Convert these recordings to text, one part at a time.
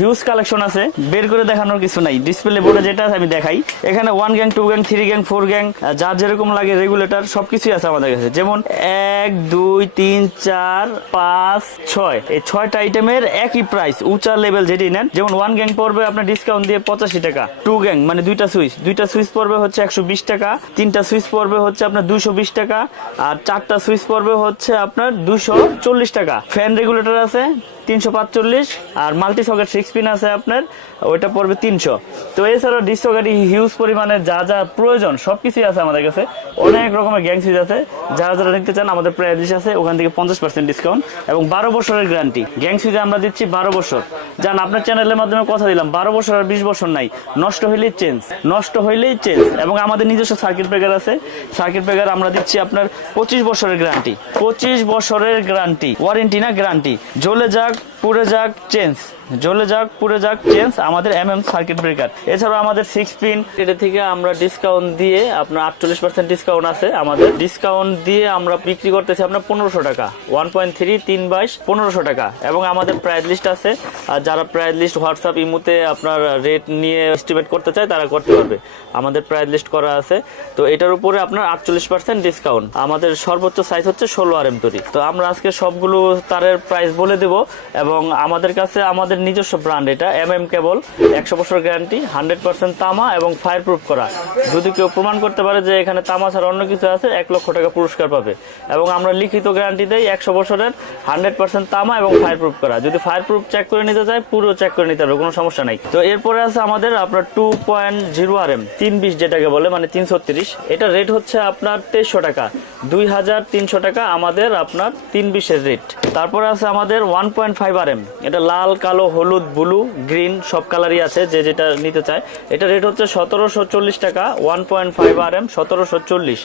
Huge collection আছে। বের করে দেখানোর কিছু নাই। ডিসপ্লে বোর্ডে যেটা আছে, আমি দেখাই। এখানে one gang two gang three gang four gang যার যেরকম লাগে রেগুলেটর সবকিছুই আছে আমাদের কাছে। যেমন এক, দুই, তিন, চার, পাঁচ, ছয়। এই ছয়টা আইটেমের একই প্রাইস উঁচা লেভেল যেটি নেন। যেমন ওয়ান গ্যাং পড়বে আপনার ডিসকাউন্ট দিয়ে পঁচাশি টাকা। টু গ্যাং মানে দুইটা সুইচ দুইটা সুইচ পড়বে হচ্ছে একশো বিশ টাকা। তিনটা সুইচ পড়বে হচ্ছে আপনার দুইশো বিশ টাকা। আর চারটা সুইচ পড়বে হচ্ছে আপনার দুশো চল্লিশ টাকা। ফ্যান রেগুলেটর আছে, তিনশো পাঁচচল্লিশ। আর মাল্টি সকেট সিক্স পিন আছে আপনার, ওইটা পড়বে তিনশো। তো এছাড়াও ডিস্কো গাড়ি হিউজ পরিমাণে যা যা প্রয়োজন, সবকিছুই আছে আমাদের কাছে। অনেক রকমের গ্যাং সুইচ আছে। যারা যারা নিতে চান, আমাদের প্রাইস আছে, ওখান থেকে পঞ্চাশ পার্সেন্ট ডিসকাউন্ট এবং বারো বছরের গ্যারান্টি গ্যাং সুইচে আমরা দিচ্ছি বারো বছর। যান আপনার চ্যানেলের মাধ্যমে কথা দিলাম, বারো বছর আর বিশ বছর নাই। নষ্ট হইলেই চেঞ্জ নষ্ট হইলেই চেঞ্জ এবং আমাদের নিজস্ব সার্কিট ব্রেকার আছে। সার্কিট ব্রেকার আমরা দিচ্ছি আপনার পঁচিশ বছরের গ্যারান্টি পঁচিশ বছরের গ্যারান্টি ওয়ারেন্টি না গ্যারান্টি জ্বলে যাক, পুড়ে যাক চেঞ্জ জ্বলে যাক, পুড়ে যাক চেঞ্জ আমাদের এম এম সার্কিট ব্রেকার এছাড়াও আমাদের সিক্স পিন এটা থেকে আমরা ডিসকাউন্ট দিয়ে আপনার আটচল্লিশ পার্সেন্ট ডিসকাউন্ট আছে। আমাদের ডিসকাউন্ট দিয়ে আমরা বিক্রি করতেছি আপনার পনেরোশো টাকা। ওয়ান পয়েন্ট থ্রি তিন বাইশ, পনেরোশো টাকা। এবং আমাদের প্রাইস লিস্ট আছে। আর যারা প্রাইস লিস্ট হোয়াটসঅ্যাপ ইমুতে আপনার রেট নিয়ে এস্টিমেট করতে চায়, তারা করতে পারবে। আমাদের প্রাইস লিস্ট করা আছে। তো এটার উপরে আপনার আটচল্লিশ পার্সেন্ট ডিসকাউন্ট আমাদের সর্বোচ্চ সাইজ হচ্ছে ষোলো আর এম তো আমরা আজকে সবগুলো তারের প্রাইস বলে দেব। এবং আমাদের কাছে আমাদের নিজস্ব ব্র্যান্ড এটা এম এম কেবল একশো বছর গ্যারান্টি হান্ড্রেড পার্সেন্ট তামা এবং ফায়ার প্রুফ করা। যদি কেউ প্রমাণ করতে পারে যে এখানে তামা ছাড়া অন্য কিছু আছে, এক লক্ষ টাকা পুরস্কার পাবে। এবং আমরা লিখিত গ্যারান্টি দেই একশো বছরের হান্ড্রেড পার্সেন্ট তামা এবং ফায়ার প্রুফ করা। যদি ফায়ার প্রুফ চেক করে নিতে চায়, পুরো চেক করে নিতে হবে, কোনো সমস্যা নাই। তো এরপরে আছে আমাদের আপনার two point zero R M তিন বিশ যেটাকে বলে মানে তিনশো তিরিশ। এটা রেট হচ্ছে আপনার তেইশশো টাকা। দুই হাজার তিনশো টাকা আমাদের আপনার তিন বিশের রেট তারপরে আছে আমাদের one point five R M এটা লাল, কালো, হলুদ ব্লু গ্রিন সব কালারই আছে, যে যেটা নিতে চায়। এটা রেট হচ্ছে সতেরোশো চল্লিশ টাকা one point five R M সতেরোশো চল্লিশ।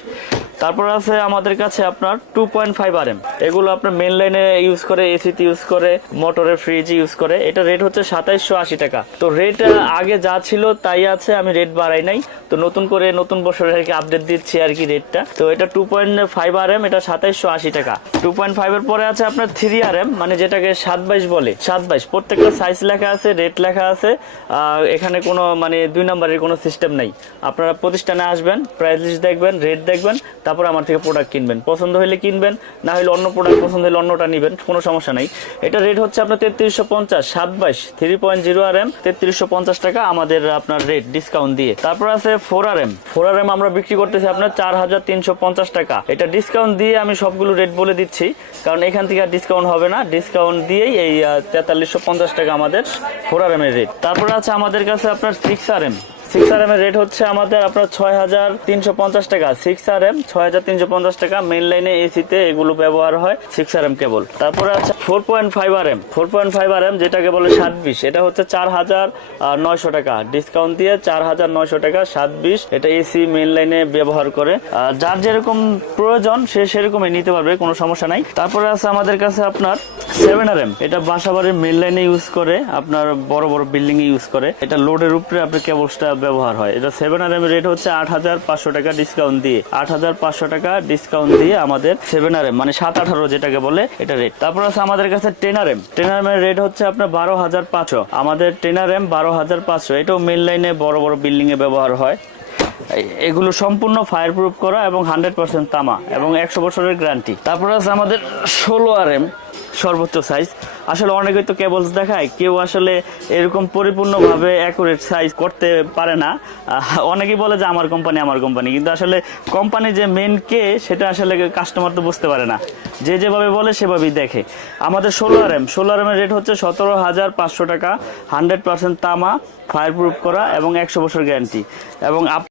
তারপর আছে আমাদের কাছে আপনার two point five R M এগুলো আপনার মেন লাইনে ইউজ করে এসিতে ইউজ করে মোটরের ফ্রিজ ইউজ করে। এটা রেট হচ্ছে সাতাইশশো আশি টাকা। তো রেট আগে যা ছিল তাই আছে, আমি রেট বাড়াই নাই। তো নতুন করে নতুন বছরের আর কি আপডেট দিচ্ছি আর কি রেটটা তো এটা two point five R M এটা সাতাইশশো আশি টাকা। টু পয়েন্ট ফাইভ এর পরে আছে আপনার থ্রি আর এম মানে যেটাকে সাত বাইশ বলে। সাত বাইশ, প্রত্যেকটা সাইজ লেখা আছে রেট লেখা আছে। এখানে কোনো মানে দুই নম্বরের কোনো সিস্টেম নাই। আপনারা প্রতিষ্ঠানে আসবেন প্রাইস লিস্ট দেখবেন রেট দেখবেন তারপর আমার থেকে প্রোডাক্ট কিনবেন। পছন্দ হলে কিনবেন, না হলে অন্য প্রোডাক্ট পছন্দ হলে অন্যটা নেবেন, কোনো সমস্যা নাই। এটা রেট হচ্ছে আপনার তেত্রিশশো পঞ্চাশ, সাত বাইশ three point zero R M তেত্রিশশো পঞ্চাশ টাকা আমাদের আপনার রেট ডিসকাউন্ট দিয়ে। তারপর আছে four R M four R M আমরা বিক্রি করতেছি আপনার চার হাজার তিনশো পঞ্চাশ টাকা। এটা ডিসকাউন্ট দিয়ে আমি সবগুলো রেট বলে দিচ্ছি, কারণ এখান থেকে আর ডিসকাউন্ট হবে না। ডিসকাউন্ট দিয়েই এই তেতাল্লিশশো পঞ্চাশ টাকা আমাদের ফোর আর এম এর রেট তারপরে আছে আমাদের কাছে আপনার six R M six R M এর রেট হচ্ছে আমাদের আপনার ছয় হাজার তিনশো পঞ্চাশ টাকা। সিক্স আর এম ছয় হাজার তিনশো পঞ্চাশ টাকা। মেন লাইনে এসিতে এগুলো ব্যবহার হয় সিক্স আর এম কেবল তারপরে আছে four point five R M four point five R M যেটাকে বলে সাত বিশ এটা হচ্ছে চার হাজার নয়শো টাকা। ডিসকাউন্ট দিয়ে চার হাজার নয়শো টাকা সাত বিশ এটা এসি মেন লাইনে ব্যবহার করে। যার যেরকম প্রয়োজন, সে সেরকমই নিতে পারবে, কোনো সমস্যা নাই। তারপরে আছে আমাদের কাছে আপনার সেভেন আর এম এটা বাসাবাড়ির মেন লাইনে ইউজ করে, আপনার বড় বড় বিল্ডিং ইউজ করে। এটা লোডের উপরে আপনার কেবলসটা ব্যবহার হয়। এটা সেভেন আর এম রেট হচ্ছে আট হাজার পাঁচশো টাকা ডিসকাউন্ট দিয়ে। আট হাজার পাঁচশো টাকা ডিসকাউন্ট দিয়ে আমাদের সেভেন আর এম মানে সাত আঠারো যেটাকে বলে, এটা রেট তারপর আছে আমাদের কাছে ten R M ten R M এর রেট হচ্ছে আপনার বারো হাজার পাঁচশো। আমাদের টেন আর এম বারো হাজার পাঁচশো। এটাও মেন লাইনে বড় বড় বিল্ডিং এ ব্যবহার হয়। এগুলো সম্পূর্ণ ফায়ার প্রুফ করা এবং হান্ড্রেড পার্সেন্ট তামা এবং একশো বছরের গ্যারান্টি তারপর আছে আমাদের ষোলো আর এম সর্বোচ্চ সাইজ আসলে অনেকেই তো কেবলস দেখায়, কেউ আসলে এরকম পরিপূর্ণভাবে অ্যাকুরেট সাইজ করতে পারে না। অনেকেই বলে যে আমার কোম্পানি আমার কোম্পানি কিন্তু আসলে কোম্পানি যে মেন কে, সেটা আসলে কাস্টমার তো বুঝতে পারে না। যে যেভাবে বলে, সেভাবেই দেখে। আমাদের ষোলো আর এম ষোলো আর এম এর রেট হচ্ছে সতেরো হাজার পাঁচশো টাকা হান্ড্রেড পার্সেন্ট তামা ফায়ার প্রুফ করা এবং একশো বছর গ্যারান্টি এবং